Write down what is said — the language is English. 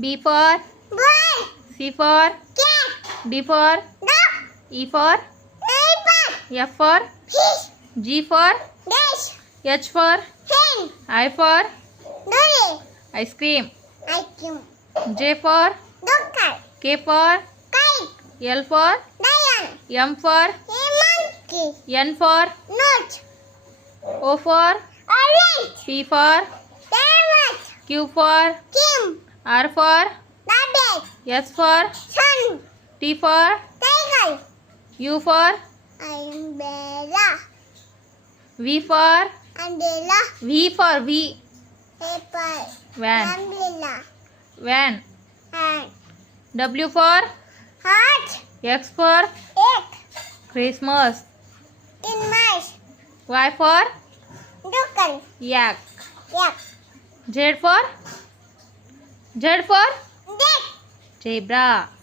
B for Boy. C for Cat. D for Dog. E for Paper. F for Fish. G for Dish. H for Hen. I for Dolly. ice cream. Ice cream. J for Doctor. K for Kite. L for Lion. M for Monkey. N for Nut. O for Orange. P for Parrot. Q for Kim. R for Rabbit. S for Sun. T for Tiger. U for Umbrella. V for Umbrella. V for V. Paper. Van. Umbrella. Van. And W for heart. X for Egg. Christmas. In mice. Y for Duckle. yak. Yak. Z for Dick. zebra.